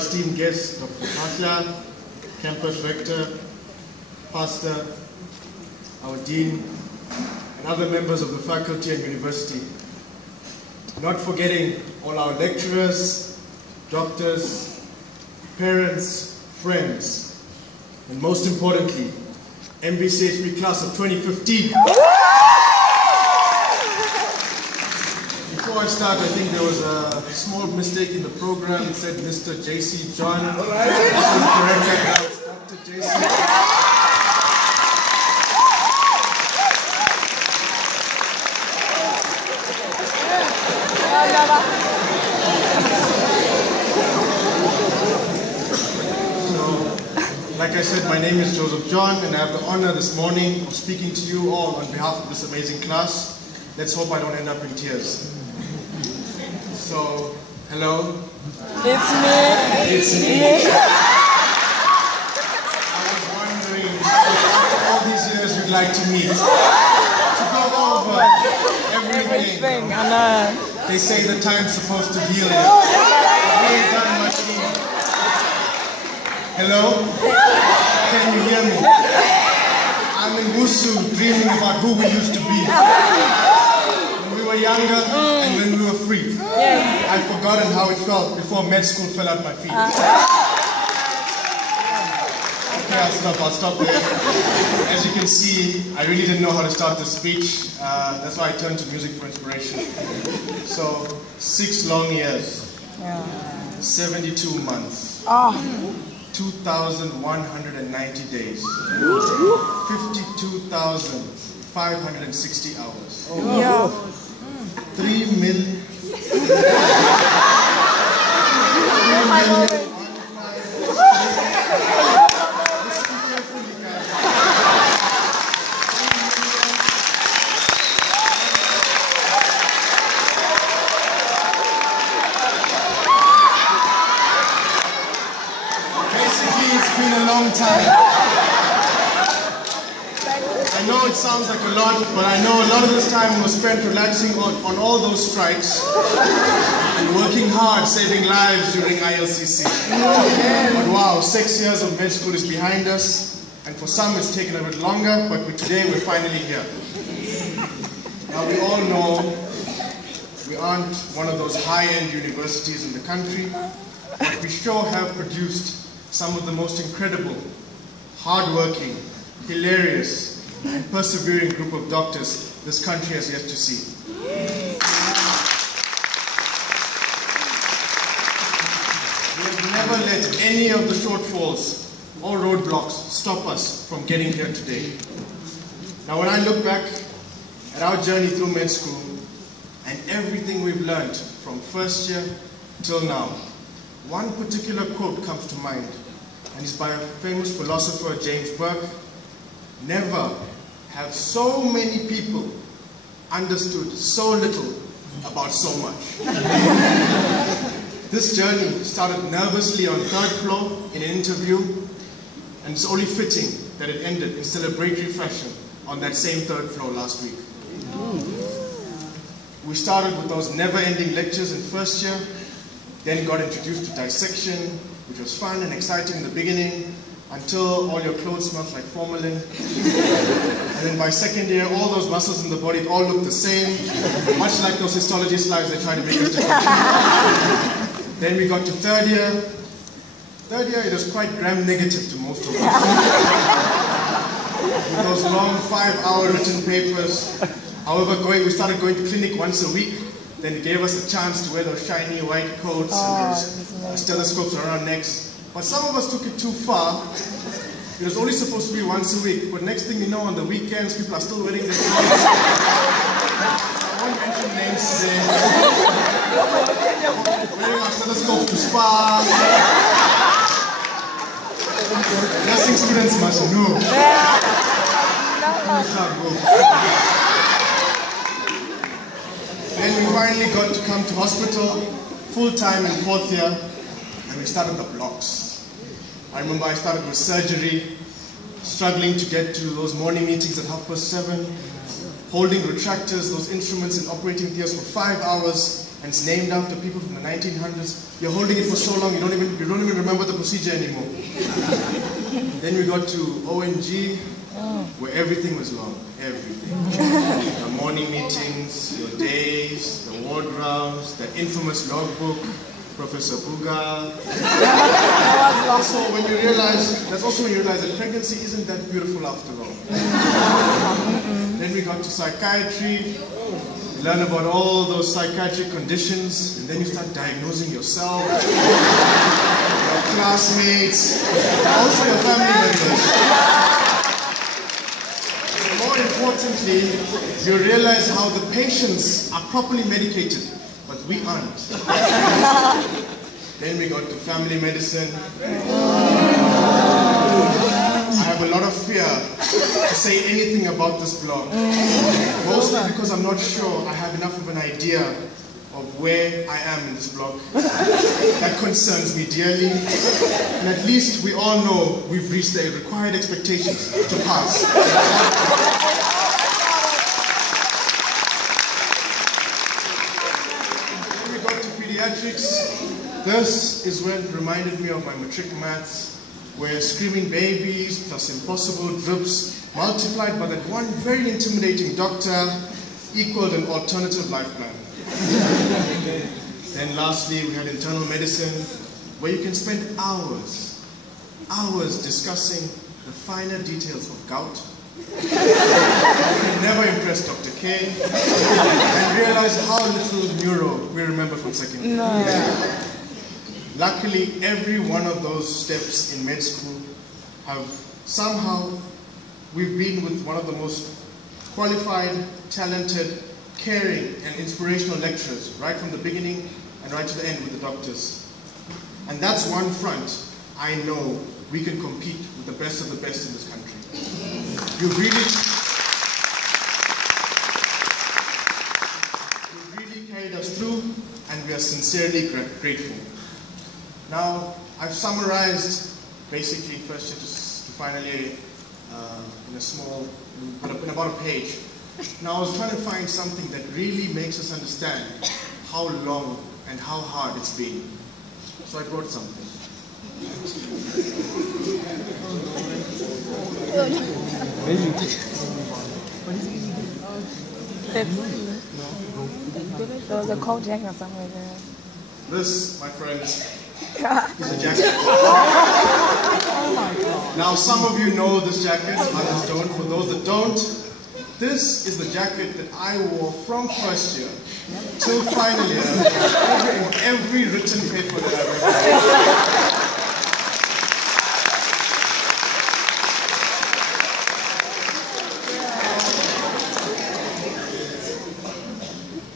esteemed guests, Dr. Mahla, campus rector, pastor, our dean, and other members of the faculty and university. Not forgetting all our lecturers, doctors, parents, friends, and most importantly, MBChB class of 2015. Before I start, I think there was a small mistake in the program. It said Mr. J.C. John. I should correct that now. It's Dr. J.C. So, like I said, my name is Joseph John, and I have the honor this morning of speaking to you all on behalf of this amazing class. Let's hope I don't end up in tears. So, hello. It's me. It's me. I was wondering, after all these years you'd like to meet, to go over everything. I know. They say the time's supposed to heal you. We ain't done much either. Hello? Can you hear me? I'm in W.S.U dreaming about who we used to be. When we were younger and when we were free. Yes. I've forgotten how it felt before med school fell at my feet. Okay, I'll stop there. As you can see, I really didn't know how to start this speech. That's why I turned to music for inspiration. So, 6 long years, 72 months, 2,190 days, 52,560 hours, 3 million. Basically, it's been a long time. I know it sounds like a lot, but I know a lot of this time was spent relaxing on all those strikes and working hard, saving lives during ILCC. But wow, 6 years of med school is behind us, and for some it's taken a bit longer, but today we're finally here. Now we all know we aren't one of those high-end universities in the country, but we sure have produced some of the most incredible, hard-working, hilarious, and persevering group of doctors this country has yet to see. We have never let any of the shortfalls or roadblocks stop us from getting here today. Now when I look back at our journey through med school and everything we've learned from first year till now, one particular quote comes to mind, and it's by a famous philosopher, James Burke. Never have so many people understood so little about so much. This journey started nervously on 3rd floor in an interview, and it's only fitting that it ended in celebratory fashion on that same 3rd floor last week. We started with those never-ending lectures in first year, then got introduced to dissection, which was fun and exciting in the beginning, until all your clothes smelled like formalin. And then by 2nd year, all those muscles in the body all looked the same, much like those histology slides they try to make us do. Then we got to 3rd year. 3rd year, it was quite gram-negative to most of us. With those long 5-hour written papers. However, we started going to clinic once a week. Then it gave us a chance to wear those shiny white coats and those stethoscopes around our necks. But some of us took it too far. It was only supposed to be once a week, but next thing you know, on the weekends, people are still wearing their clothes. I won't mention names today. Wearing our stethoscopes to spa. Nursing students must know. Then we finally got to come to hospital, full-time in 4th year, and we started the blocks. I remember I started with surgery, struggling to get to those morning meetings at 7:30, holding retractors, those instruments in operating theaters for 5 hours, and it's named after people from the 1900s. You're holding it for so long, you don't even remember the procedure anymore. Then we got to ONG, where everything was long, everything. The morning meetings, your days, the ward rounds, the infamous logbook, Professor Buga. That's also when you realize that pregnancy isn't that beautiful after all. Then we got to psychiatry, learn about all those psychiatric conditions, and then you start diagnosing yourself, your classmates, also your family members. And more importantly, you realize how the patients are properly medicated, but we aren't. Then we got to family medicine. I have a lot of fear to say anything about this blog, mostly because I'm not sure I have enough of an idea of where I am in this blog. That concerns me dearly, and at least we all know we've reached the required expectations to pass. Then we got to pediatrics. This is when it reminded me of my matric maths, where screaming babies plus impossible drips multiplied by that one very intimidating doctor equaled an alternative life plan. Then lastly, we had internal medicine, where you can spend hours discussing the finer details of gout. You can never impress Dr. K and realize how little neuro we remember from secondary. No. Luckily, every one of those steps in med school have somehow, we've been with one of the most qualified, talented, caring, and inspirational lecturers, right from the beginning and right to the end with the doctors. And that's one front I know we can compete with the best of the best in this country. You've really carried us through, and we are sincerely grateful. Now, I've summarized basically first year to final year in about a page. Now, I was trying to find something that really makes us understand how long and how hard it's been. So I wrote something. There was a cold jacket somewhere there. This, my friends, is a jacket. Now, some of you know this jacket, others don't. For those that don't, this is the jacket that I wore from first year till final year in every written paper that I've ever written.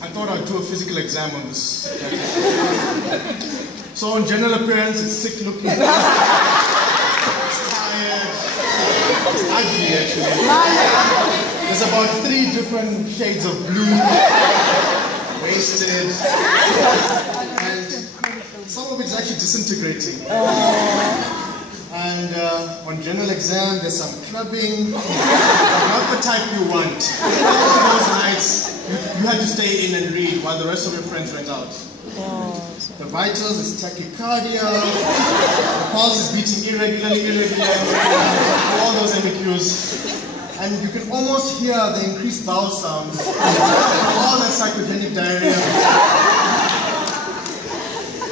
I thought I'd do a physical exam on this jacket. So in general appearance, it's sick looking. It's tired. It's ugly actually. There's about 3 different shades of blue, wasted, and some of it's actually disintegrating. And on general exam, there's some clubbing, but not the type you want. All those nights, you had to stay in and read while the rest of your friends went out. The vitals is tachycardia, the pulse is beating irregularly, all those MBQs. And you can almost hear the increased bowel sounds, all that psychogenic diarrhea.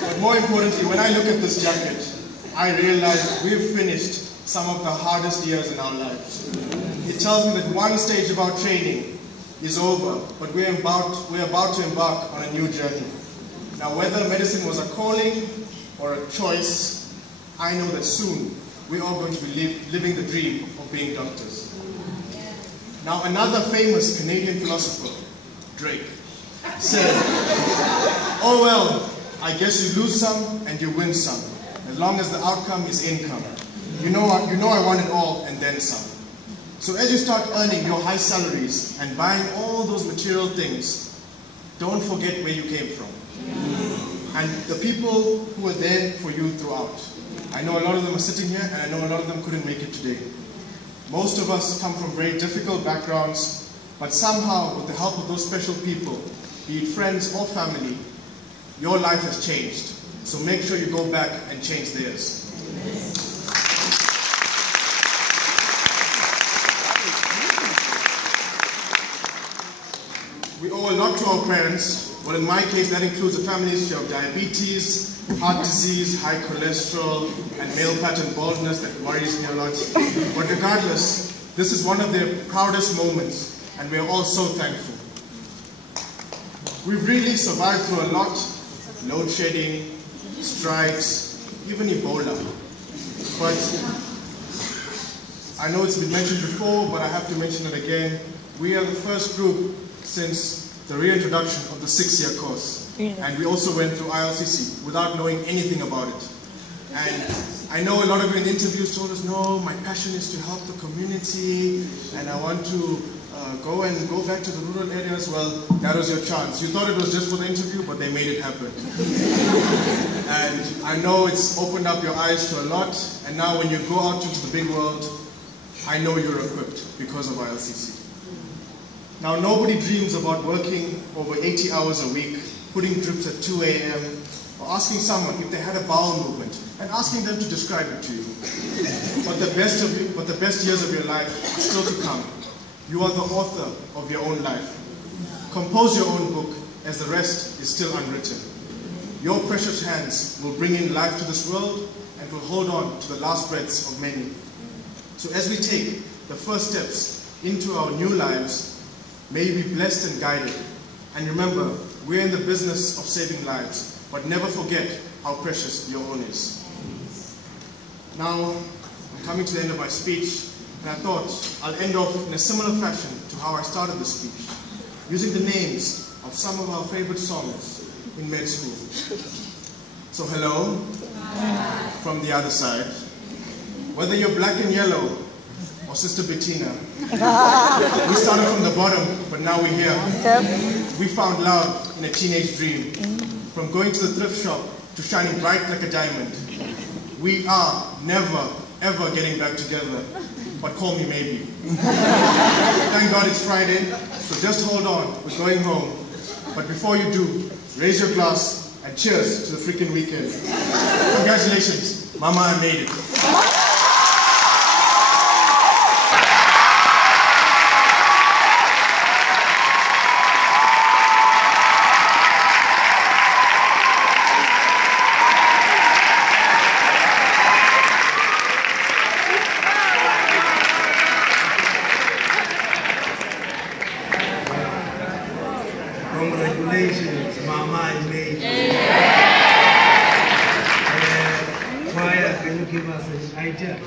But more importantly, when I look at this jacket, I realize we've finished some of the hardest years in our lives. It tells me that one stage of our training is over, but we're about to embark on a new journey. Now, whether medicine was a calling or a choice, I know that soon we're all going to be living the dream of being doctors. Now, another famous Canadian philosopher, Drake, said, "Oh well, I guess you lose some and you win some, as long as the outcome is income. You know I want it all and then some." So as you start earning your high salaries and buying all those material things, don't forget where you came from. And the people who were there for you throughout. I know a lot of them are sitting here, and I know a lot of them couldn't make it today. Most of us come from very difficult backgrounds, but somehow, with the help of those special people, be it friends or family, your life has changed. So make sure you go back and change theirs. We owe a lot to our parents. Well, in my case, that includes a family history of diabetes, heart disease, high cholesterol, and male pattern baldness that worries me a lot. But regardless, this is one of their proudest moments, and we are all so thankful. We've really survived through a lot: load shedding, strikes, even Ebola. But I know it's been mentioned before, but I have to mention it again. We are the first group since the reintroduction of the 6-year course. And we also went through ILCC without knowing anything about it. And I know a lot of you in interviews told us, no, my passion is to help the community, and I want to go back to the rural areas. Well, that was your chance. You thought it was just for the interview, but they made it happen. And I know it's opened up your eyes to a lot, and now when you go out into the big world, I know you're equipped because of ILCC. Now, nobody dreams about working over 80 hours a week, putting drips at 2 a.m., or asking someone if they had a bowel movement, and asking them to describe it to you. But the best years of your life are still to come. You are the author of your own life. Compose your own book, as the rest is still unwritten. Your precious hands will bring in life to this world and will hold on to the last breaths of many. So as we take the first steps into our new lives, may you be blessed and guided. And remember, we're in the business of saving lives, but never forget how precious your own is. Now, I'm coming to the end of my speech, and I thought I'll end off in a similar fashion to how I started the speech, using the names of some of our favorite songs in med school. So hello, from the other side. Whether you're black and yellow, or Sister Bettina, we started from the bottom, but now we're here. We found love in a teenage dream. From going to the thrift shop to shining bright like a diamond. We are never, ever getting back together, but call me maybe. Thank God it's Friday, so just hold on, we're going home. But before you do, raise your glass and cheers to the freaking weekend. Congratulations, Mama, I made it. Congratulations, Mama is made. Choir, can you give us an idea?